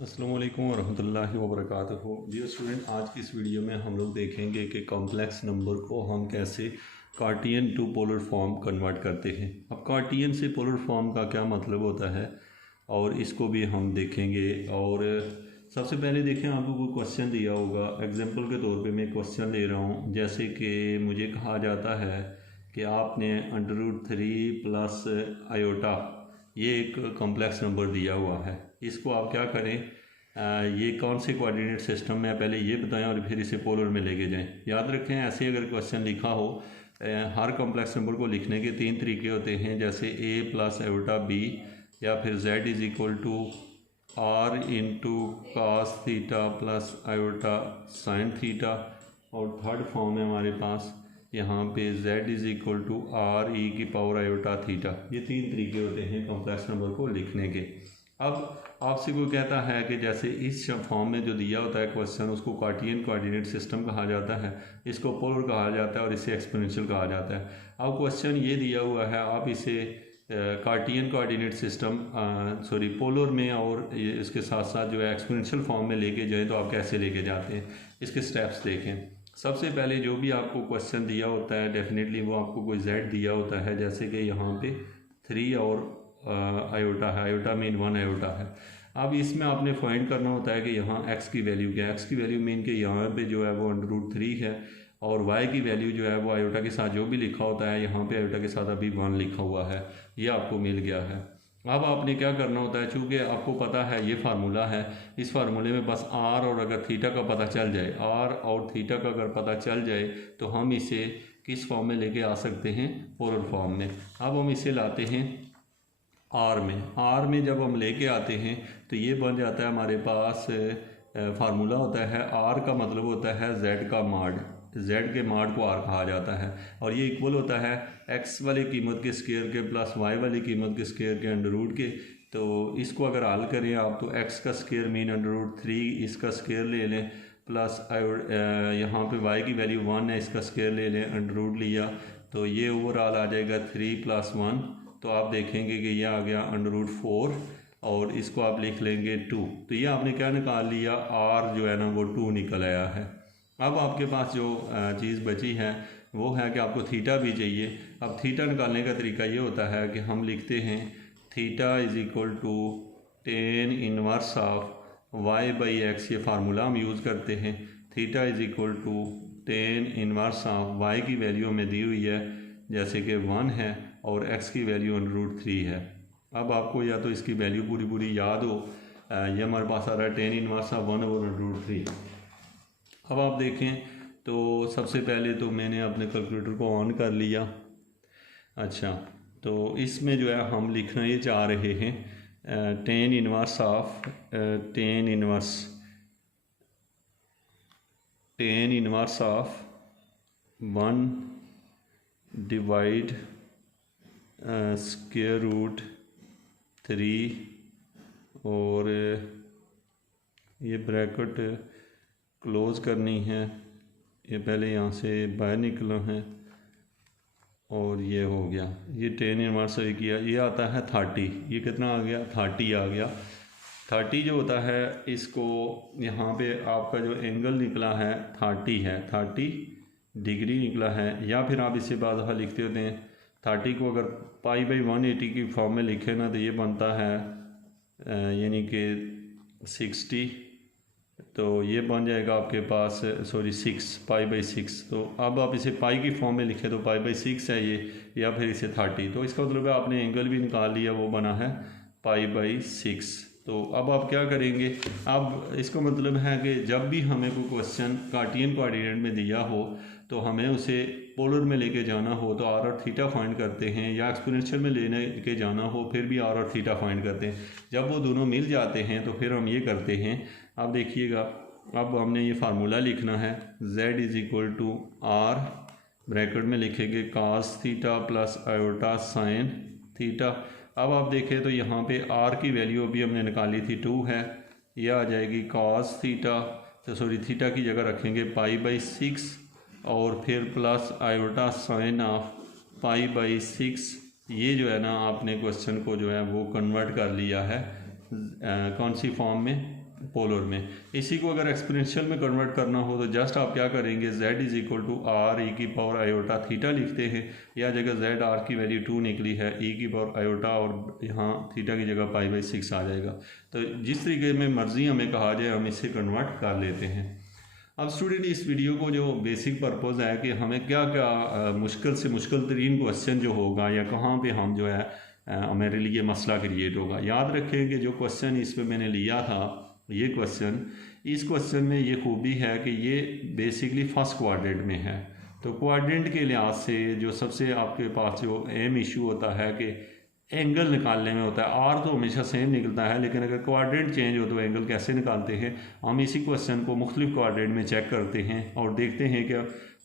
अस्सलाम वालेकुम वरहमतुल्लाहि वबरकातुहू। डियर स्टूडेंट, आज की इस वीडियो में हम लोग देखेंगे कि कॉम्प्लेक्स नंबर को हम कैसे कार्टियन टू पोलर फॉर्म कन्वर्ट करते हैं। अब कार्टियन से पोलर फॉर्म का क्या मतलब होता है और इसको भी हम देखेंगे। और सबसे पहले देखें, आपको कोई क्वेश्चन दिया होगा। एग्जांपल के तौर पे मैं क्वेश्चन ले रहा हूँ, जैसे कि मुझे कहा जाता है कि आपने √3 प्लस आयोटा, ये एक कॉम्प्लेक्स नंबर दिया हुआ है। इसको आप क्या करें, ये कौन से कोऑर्डिनेट सिस्टम में पहले ये बताएं और फिर इसे पोलर में लेके जाएं। याद रखें, ऐसे अगर क्वेश्चन लिखा हो, हर कॉम्प्लेक्स नंबर को लिखने के 3 तरीके होते हैं, जैसे a प्लस आयोटा b, या फिर z is equal to r into cos theta plus iota sine theta, और थर्ड फॉर्म है हमारे पास यहाँ पे z is equal to r e की पावर आयोटा थीटा। ये 3 तरीके होते हैं कॉम्प्लेक्स नंबर को लिखने के। अब आपसे कोई कहता है कि जैसे इस फॉर्म में जो दिया होता है क्वेश्चन, उसको कार्टियन कोऑर्डिनेट सिस्टम कहा जाता है, इसको पोलर कहा जाता है और इसे एक्सपोनेंशियल कहा जाता है। अब क्वेश्चन ये दिया हुआ है, आप इसे कार्टियन कोऑर्डिनेट सिस्टम पोलर में और इसके साथ साथ जो है एक्सपोनेंशियल फॉर्म में लेके जाएं, तो आप कैसे लेके जाते हैं, इसके स्टेप्स देखें। सबसे पहले जो भी आपको क्वेश्चन दिया होता है, डेफिनेटली वो आपको कोई z दिया होता है, जैसे कि यहाँ पे 3 और आयोटा है, आयोटा मीन 1 आयोटा है। अब इसमें आपने फाइंड करना होता है कि यहाँ x की वैल्यू क्या है। x की वैल्यू मीन के यहाँ पे जो है वो √3 है, और y की वैल्यू जो है वो आयोटा के साथ जो भी लिखा होता है, यहाँ पे आयोटा के साथ अभी 1 लिखा हुआ है, ये आपको मिल गया है। अब आपने क्या करना होता है, चूँकि आपको पता है ये फार्मूला है, इस फार्मूले में बस r और अगर थीटा का पता चल जाए, r और थीटा का अगर पता चल जाए, तो हम इसे किस फॉर्म में लेके आ सकते हैं, पोलर फॉर्म में। अब हम इसे लाते हैं आर में जब हम लेके आते हैं तो ये बन जाता है हमारे पास फार्मूला होता है, आर का मतलब होता है जेड का माड, जेड के माड को आर कहा जाता है, और ये इक्वल होता है एक्स वाली कीमत के स्क्वायर के प्लस वाई वाली कीमत के स्क्वायर के अंडर रूट के। तो इसको अगर हल करें आप, तो एक्स का स्क्वायर मीन √3, इसका स्क्वायर ले लें, प्लस यहाँ पे वाई की वैल्यू 1 है, इसका स्क्वायर ले लें, अंडर रूट लिया, तो ये ओवरऑल आ जाएगा 3 + 1। तो आप देखेंगे कि ये आ गया √4, और इसको आप लिख लेंगे 2। तो ये आपने क्या निकाल लिया, r जो है ना वो 2 निकल आया है। अब आपके पास जो चीज़ बची है वो है कि आपको थीटा भी चाहिए। अब थीटा निकालने का तरीका ये होता है कि हम लिखते हैं theta is equal to tan inverse of y/x, ये फार्मूला हम यूज़ करते हैं। Theta is equal to tan inverse of y की वैल्यू हमें दी हुई है, जैसे कि 1 है, और x की वैल्यू √3 है। अब आपको या तो इसकी वैल्यू पूरी याद हो, ये हमारे पास आ रहा है tan इनवर्स ऑफ 1 और √3। अब आप देखें तो सबसे पहले तो मैंने अपने कैलकुलेटर को ऑन कर लिया। अच्छा, तो इसमें जो है हम लिखना ये चाह रहे हैं tan inverse of tan inverse of 1 divide square root 3, और ये ब्रैकेट क्लोज करनी है, ये पहले यहाँ से बाहर निकला है, और ये हो गया, ये tan इनवर्स किया, ये आता है 30। ये कितना आ गया, 30 आ गया। 30 जो होता है, इसको यहाँ पे आपका जो एंगल निकला है 30 है, 30 डिग्री निकला है। या फिर आप इसे बाद लिखते होते हैं 30 को अगर π/180 की फॉर्म में लिखे ना, तो ये बनता है यानी कि 60, तो ये बन जाएगा आपके पास 6 π/6। तो अब आप इसे पाई की फॉर्म में लिखे तो π/6 है ये, या फिर इसे 30। तो इसका मतलब है आपने एंगल भी निकाल लिया, वो बना है π/6। तो अब आप क्या करेंगे, अब इसका मतलब है कि जब भी हमें कोई क्वेश्चन कार्टियन कोऑर्डिनेट में दिया हो, तो हमें उसे पोलर में लेके जाना हो तो आर और थीटा फाइंड करते हैं, या एक्सपोनेंशियल में लेने के जाना हो फिर भी आर और थीटा फाइंड करते हैं। जब वो दोनों मिल जाते हैं तो फिर हम ये करते हैं। अब देखिएगा, अब हमने ये फार्मूला लिखना है, z is equal to r, bracket में लिखेंगे cos theta plus iota sine theta. अब आप देखें तो यहाँ पे r की वैल्यू अभी हमने निकाली थी 2 है, यह आ जाएगी cos थीटा, थीटा की जगह रखेंगे π/6, और फिर प्लस आयोटा साइन ऑफ π/6। ये जो है ना, आपने क्वेश्चन को जो है वो कन्वर्ट कर लिया है कौन सी फॉर्म में, पोलर में। इसी को अगर एक्सपोनेंशियल में कन्वर्ट करना हो तो जस्ट आप क्या करेंगे, z is equal to R E की पावर आयोटा थीटा लिखते हैं। यह जगह z आर की वैल्यू 2 निकली है, ई की पावर आयोटा और यहाँ थीटा की जगह π/6 आ जाएगा। तो जिस तरीके में मर्ज़ी हमें कहा जाए हम इसे कन्वर्ट कर लेते हैं। अब स्टूडेंट इस वीडियो को जो बेसिक पर्पज़ है कि हमें क्या क्या मुश्किल से मुश्किल तरीन क्वेश्चन जो होगा या कहाँ पे हम जो है हमारे लिए मसला क्रिएट होगा। याद रखें कि जो क्वेश्चन इस पर मैंने लिया था ये क्वेश्चन, इस क्वेश्चन में ये खूबी है कि ये बेसिकली फर्स्ट क्वाड्रेंट में है। तो क्वाड्रेंट के लिहाज से जो सबसे आपके पास जो अहम इशू होता है कि एंगल निकालने में होता है। आर तो हमेशा सेम निकलता है, लेकिन अगर क्वाड्रेंट चेंज हो तो एंगल कैसे निकालते हैं। हम इसी क्वेश्चन को मुख्तलिफ क्वाड्रेंट में चेक करते हैं और देखते हैं कि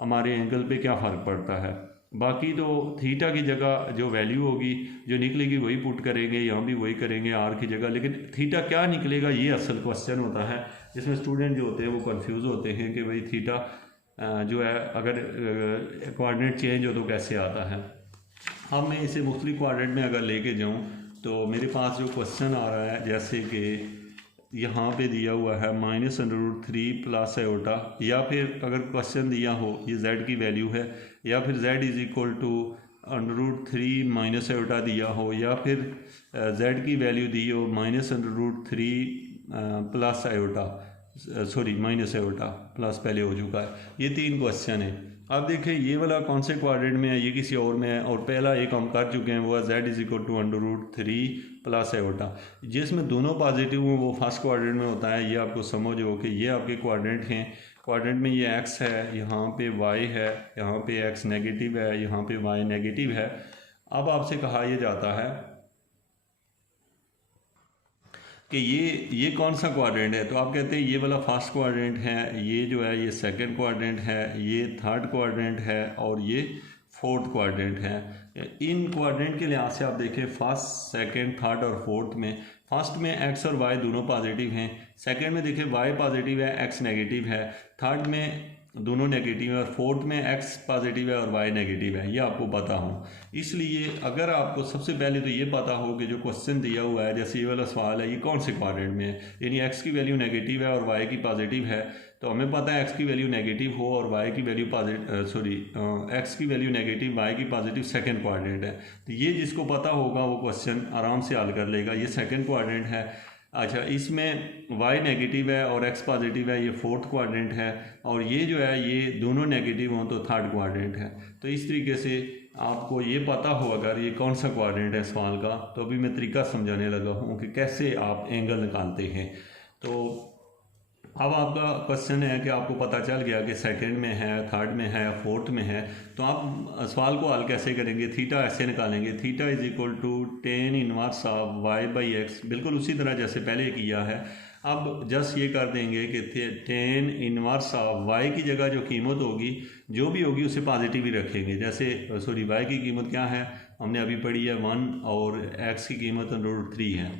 हमारे एंगल पे क्या फ़र्क पड़ता है। बाकी तो थीटा की जगह जो वैल्यू होगी जो निकलेगी वही पुट करेंगे, यहाँ भी वही करेंगे आर की जगह, लेकिन थीटा क्या निकलेगा ये असल क्वेश्चन होता है, जिसमें स्टूडेंट जो होते हैं वो कंफ्यूज होते हैं कि भाई थीटा जो है अगर क्वाड्रेंट चेंज हो तो कैसे आता है। अब मैं इसे मुख्तलिफ क्वाड्रेंट में अगर लेके जाऊँ तो मेरे पास जो क्वेश्चन आ रहा है, जैसे कि यहाँ पे दिया हुआ है -√3 प्लस आयोटा, या फिर अगर क्वेश्चन दिया हो ये z की वैल्यू है, या फिर z is equal to √3 minus iota दिया हो, या फिर z की वैल्यू दी हो -√3 plus iota, sorry minus iota, plus पहले हो चुका है। ये 3 क्वेश्चन है। अब देखिए ये वाला कौन से क्वाड्रेंट में है, ये किसी और में है, और पहला एक हम कर चुके हैं वो है z is equal to √3 plus iota. जिसमें दोनों पॉजिटिव हों वो फर्स्ट क्वाड्रेंट में होता है। ये आपको समझ हो कि ये आपके क्वाड्रेंट हैं। क्वाड्रेंट में ये x है, यहाँ पे y है, यहाँ पे x नेगेटिव है, यहाँ पे y नेगेटिव है। अब आपसे कहा यह जाता है कि ये कौन सा क्वाड्रेंट है, तो आप कहते हैं ये वाला फर्स्ट क्वाड्रेंट है, ये जो है ये सेकंड क्वाड्रेंट है, ये थर्ड क्वाड्रेंट है और ये फोर्थ क्वाड्रेंट है। इन क्वाड्रेंट के लिहाज से आप देखें फर्स्ट, सेकंड, थर्ड और फोर्थ में, फर्स्ट में x और y दोनों पॉजिटिव हैं, सेकंड में देखिए y पॉजिटिव है, x नेगेटिव है, थर्ड में दोनों नेगेटिव है और फोर्थ में x पॉजिटिव है और y नेगेटिव है। ये आपको पता हो। इसलिए अगर आपको सबसे पहले तो ये पता हो कि जो क्वेश्चन दिया हुआ है, जैसे ये वाला सवाल है, ये कौन से क्वाड्रेंट में है, यानी x की वैल्यू नेगेटिव है और y की पॉजिटिव है, तो हमें पता है x की वैल्यू नेगेटिव हो और y की वैल्यू पॉजिटिव, सॉरी x की वैल्यू नेगेटिव, y की पॉजिटिव सेकंड क्वाड्रेंट है। तो ये जिसको पता होगा वो क्वेश्चन आराम से हल कर लेगा। ये सेकंड क्वाड्रेंट है। अच्छा, इसमें y नेगेटिव है और x पॉजिटिव है, ये फोर्थ क्वाड्रेंट है, और ये जो है ये दोनों नेगेटिव हों तो थर्ड क्वाड्रेंट है। तो इस तरीके से आपको ये पता हो अगर ये कौन सा क्वाड्रेंट है सवाल का, तो अभी मैं तरीका समझाने लगा हूँ कि कैसे आप एंगल निकालते हैं। तो अब आपका क्वेश्चन है कि आपको पता चल गया कि सेकंड में है, थर्ड में है, फोर्थ में है, तो आप सवाल को हल कैसे करेंगे। थीटा ऐसे निकालेंगे, theta is equal to tan inverse of y/x, बिल्कुल उसी तरह जैसे पहले किया है। अब जस्ट ये कर देंगे कि tan इनवर्स ऑफ y की जगह जो कीमत होगी जो भी होगी उसे पॉजिटिव ही रखेंगे। जैसे सॉरी y की कीमत क्या है हमने अभी पढ़ी है 1 और x की कीमत √3 है।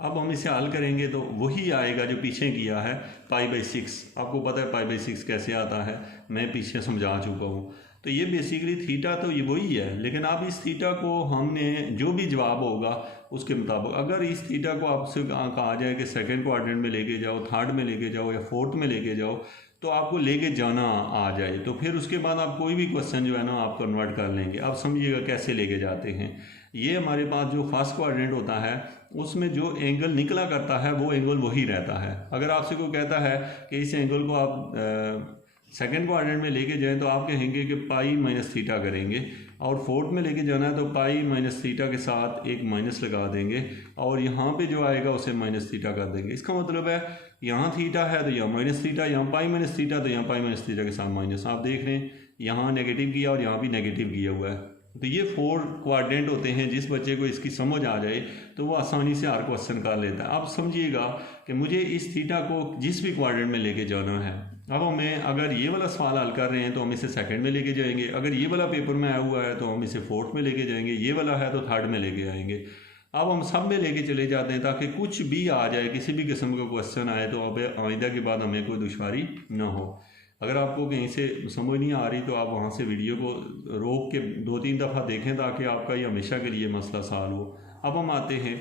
अब हम इसे हल करेंगे तो वही आएगा जो पीछे किया है π/6। आपको पता है π/6 कैसे आता है, मैं पीछे समझा चुका हूँ। तो ये बेसिकली थीटा तो ये वही है, लेकिन अब इस थीटा को हमने जो भी जवाब होगा उसके मुताबिक, अगर इस थीटा को आपसे कहा जाए कि सेकंड क्वाड्रेंट में लेके जाओ, थर्ड में लेके जाओ या फोर्थ में लेके जाओ, तो आपको लेके जाना आ जाए तो फिर उसके बाद आप कोई भी क्वेश्चन जो है ना आप कन्वर्ट कर लेंगे। अब समझिएगा कैसे लेके जाते हैं। ये हमारे पास जो फर्स्ट क्वाड्रेंट होता है उसमें जो एंगल निकला करता है वो एंगल वही रहता है। अगर आपसे कोई कहता है कि इस एंगल को आप सेकंड क्वाड्रेंट में लेके जाएं तो आप कहेंगे कि π-θ करेंगे, और फोर्थ में लेके जाना है तो π-θ के साथ एक माइनस लगा देंगे और यहाँ पे जो आएगा उसे -θ कर देंगे। इसका मतलब है यहाँ थीटा है तो यहाँ -θ, यहाँ π-θ तो यहाँ π-θ के साथ माइनस। आप देख रहे हैं यहाँ नेगेटिव किया और यहाँ भी नेगेटिव किया हुआ है। तो ये 4 क्वाड्रेंट होते हैं। जिस बच्चे को इसकी समझ आ जाए तो वो आसानी से हर क्वेश्चन कर लेता है। अब समझिएगा कि मुझे इस थीटा को जिस भी क्वाड्रेंट में लेके जाना है। अब हमें अगर ये वाला सवाल हल कर रहे हैं तो हम इसे सेकंड में लेके जाएंगे, अगर ये वाला पेपर में आया हुआ है तो हम इसे फोर्थ में लेके जाएंगे, ये वाला है तो थर्ड में लेके आएंगे। अब हम सब में लेके चले जाते हैं ताकि कुछ भी आ जाए, किसी भी किस्म का क्वेश्चन आए तो अब आइंदा के बाद हमें कोई दुश्वारी ना हो। अगर आपको कहीं से समझ नहीं आ रही तो आप वहाँ से वीडियो को रोक के 2-3 दफ़ा देखें ताकि आपका ये हमेशा के लिए मसला सॉल्व हो। अब हम आते हैं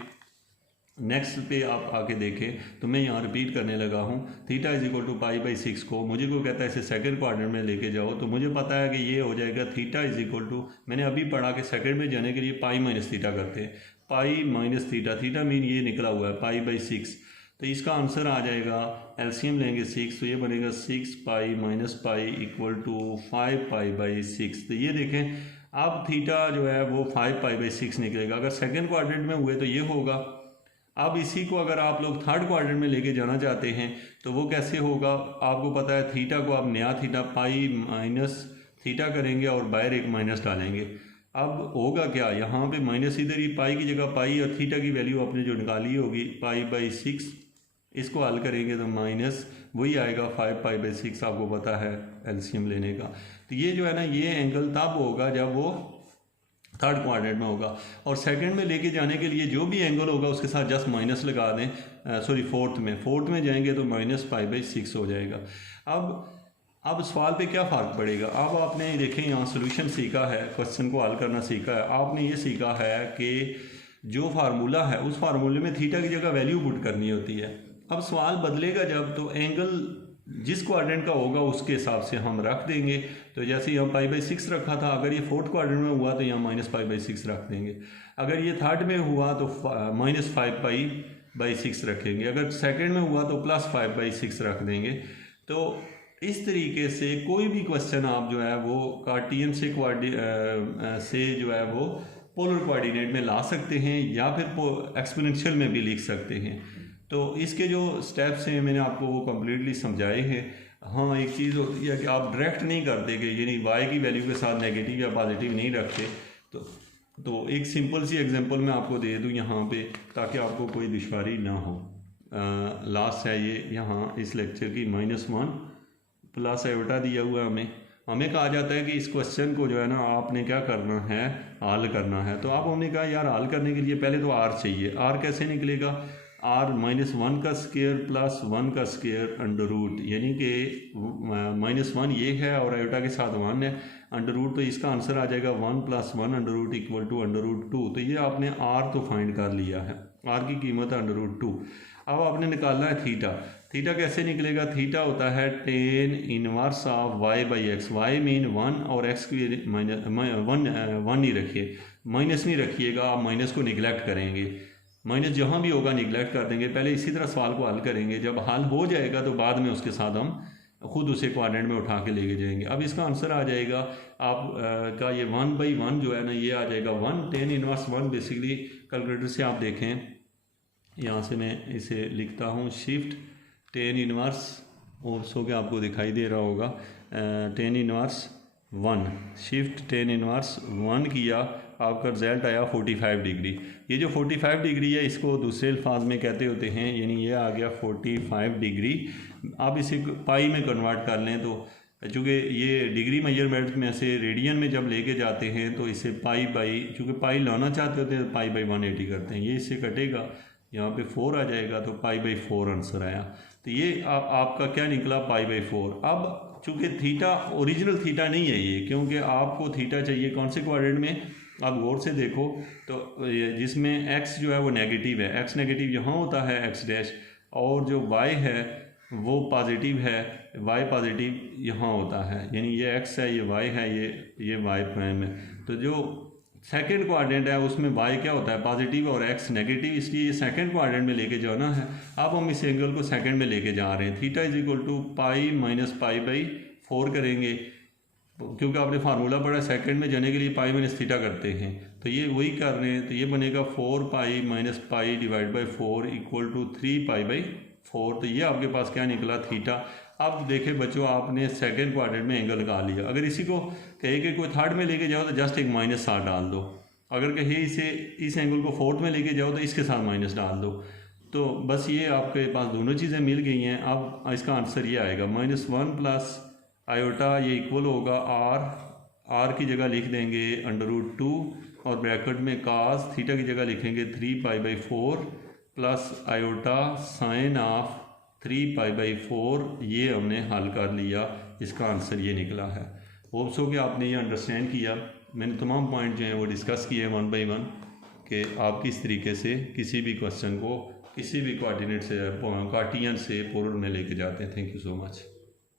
नेक्स्ट पे आप आके देखें तो मैं यहाँ रिपीट करने लगा हूँ, थीटा इज इक्वल टू π/6 को मुझे कोई कहता है इसे सेकंड क्वाड्रेंट में लेके जाओ, तो मुझे पता है कि ये हो जाएगा थीटा इज इक्वल टू, मैंने अभी पढ़ा कि सेकंड में जाने के लिए π-θ करते हैं, π-θ, थीटा मीन ये निकला हुआ है π/6, तो इसका आंसर आ जाएगा, एलसीएम लेंगे 6 तो ये बनेगा 6π - π इक्वल टू 5π/6। तो ये देखें अब थीटा जो है वो 5π/6 निकलेगा। अगर सेकंड क्वाड्रेंट में हुए तो ये होगा। अब इसी को अगर आप लोग थर्ड क्वाड्रेंट में लेके जाना चाहते हैं तो वो कैसे होगा, आपको पता है थीटा को आप नया थीटा π-θ करेंगे और बाहर एक माइनस डालेंगे। अब होगा क्या, यहाँ पे माइनस इधर ही पाई की जगह पाई और थीटा की वैल्यू आपने जो निकाली होगी π/6, इसको हल करेंगे तो माइनस वही आएगा 5π/6, आपको पता है एलसीएम लेने का। तो ये जो है ना ये एंगल तब होगा जब वो थर्ड क्वाड्रेंट में होगा, और सेकंड में लेके जाने के लिए जो भी एंगल होगा उसके साथ जस्ट माइनस लगा दें, सॉरी फोर्थ में जाएंगे तो -π/6 हो जाएगा। अब सवाल पे क्या फ़र्क पड़ेगा, अब आपने देखें यहाँ सोल्यूशन सीखा है, क्वेश्चन को हल करना सीखा है, आपने ये सीखा है कि जो फार्मूला है उस फार्मूले में थीटा की जगह वैल्यू पुट करनी होती है। अब सवाल बदलेगा जब, तो एंगल जिस क्वाड्रेंट का होगा उसके हिसाब से हम रख देंगे। तो जैसे यहाँ π/6 रखा था, अगर ये फोर्थ क्वाड्रेंट में हुआ तो यहाँ -π/6 रख देंगे, अगर ये थर्ड में हुआ तो -5π/6 रखेंगे, अगर सेकंड में हुआ तो +5/6 रख देंगे। तो इस तरीके से कोई भी क्वेश्चन आप जो है वो कार्टियन से जो है वो पोलर कोऑर्डिनेट में ला सकते हैं या फिर एक्सपोनेंशियल में भी लिख सकते हैं। तो इसके जो स्टेप्स हैं मैंने आपको वो कम्प्लीटली समझाए हैं। हाँ, एक चीज़ होती है कि आप डायरेक्ट नहीं करते कि यानी वाई की वैल्यू के साथ नेगेटिव या पॉजिटिव नहीं रखते। तो एक सिंपल सी एग्जांपल मैं आपको दे दूँ यहाँ पे, ताकि आपको कोई दुश्वारी ना हो। लास्ट है ये यहाँ इस लेक्चर की -1 प्लस आयोटा दिया हुआ है। हमें कहा जाता है कि इस क्वेश्चन को जो है ना आपने क्या करना है, हल करना है। तो आप हमने कहा यार हल करने के लिए पहले तो आर चाहिए। आर कैसे निकलेगा, आर -1 का स्क्वायर प्लस 1 का स्क्वायर अंडर रूट, यानी कि -1 ये है और आयोटा के साथ 1 है, अंडर रूट, तो इसका आंसर आ जाएगा 1 + 1 under root equal to under root 2। तो ये आपने आर तो फाइंड कर लिया है, आर की कीमत है अंडर रूट 2। अब आपने निकालना है थीटा। थीटा कैसे निकलेगा, थीटा होता है tan inverse of y/x, y mean 1 और x की वन ही रखिए, माइनस नहीं रखिएगा, आप माइनस को निगलेक्ट करेंगे, माइनस जहाँ भी होगा निगलेक्ट कर देंगे। पहले इसी तरह सवाल को हल करेंगे, जब हल हो जाएगा तो बाद में उसके साथ हम खुद उसे क्वाड्रेंट में उठा के लेके जाएंगे। अब इसका आंसर आ जाएगा आप का ये 1/1 जो है ना ये आ जाएगा 1 tan इनवर्स 1। बेसिकली कैलकुलेटर से आप देखें, यहाँ से मैं इसे लिखता हूँ, शिफ्ट tan इनवर्स, और सो के आपको दिखाई दे रहा होगा, tan inverse 1, shift tan inverse 1 किया, आपका रिजल्ट आया 45 डिग्री। ये जो 45 डिग्री है इसको दूसरे अल्फाज में कहते होते हैं, यानी ये आ गया 45 डिग्री। आप इसे पाई में कन्वर्ट कर लें तो, चूँकि ये डिग्री मेजरमेंट में से रेडियन में जब लेके जाते हैं तो इसे चूँकि पाई लाना चाहते होते हैं तो π/180 करते हैं, ये इससे कटेगा, यहाँ पे 4 आ जाएगा, तो π/4 आंसर आया। तो ये आपका क्या निकला, π/4। अब चूँकि थीटा ओरिजिनल थीटा नहीं है ये, क्योंकि आपको थीटा चाहिए कौन से क्वाड्रेंट में, आप गौर से देखो तो जिसमें x जो है वो नेगेटिव है, x नेगेटिव यहाँ होता है x', और जो y है वो पॉजिटिव है, y पॉजिटिव यहाँ होता है, यानी ये x है, ये y है, ये y प्राइम है। तो जो सेकंड क्वाड्रेंट है उसमें y क्या होता है, पॉजिटिव, और x नेगेटिव, इसलिए ये सेकंड क्वाड्रेंट में लेके जाना है। अब हम इस एंगल को सेकंड में लेके जा रहे हैं, थीटा इज इक्वल टू π - π/4 करेंगे, क्योंकि आपने फार्मूला पढ़ा सेकंड में जाने के लिए π - θ करते हैं, तो ये वही कर रहे हैं। तो ये बनेगा 4π - π/4 इक्वल टू 3π/4। तो ये आपके पास क्या निकला, थीटा। अब देखें बच्चों, आपने सेकंड क्वाड्रेंट में एंगल लगा लिया। अगर इसी को कहे कि कोई थर्ड में लेके जाओ तो जस्ट एक -7 डाल दो, अगर कहे इस एंगल को फोर्थ में लेके जाओ तो इसके साथ माइनस डाल दो। तो बस ये आपके पास दोनों चीज़ें मिल गई हैं। अब इसका आंसर ये आएगा -1 प्लस आयोटा, ये इक्वल होगा आर की जगह लिख देंगे अंडर रूट 2, और ब्रैकेट में कास थीटा की जगह लिखेंगे 3π/4 प्लस आयोटा साइन ऑफ 3π/4। ये हमने हल कर लिया, इसका आंसर ये निकला है। होप्स हो कि आपने ये अंडरस्टैंड किया। मैंने तमाम पॉइंट जो हैं वो डिस्कस किए 1 बाई 1 कि आप किस तरीके से किसी भी क्वेश्चन को किसी भी कोऑर्डिनेट से कार्टियन से पोलर में लेके जाते हैं। Thank you so much.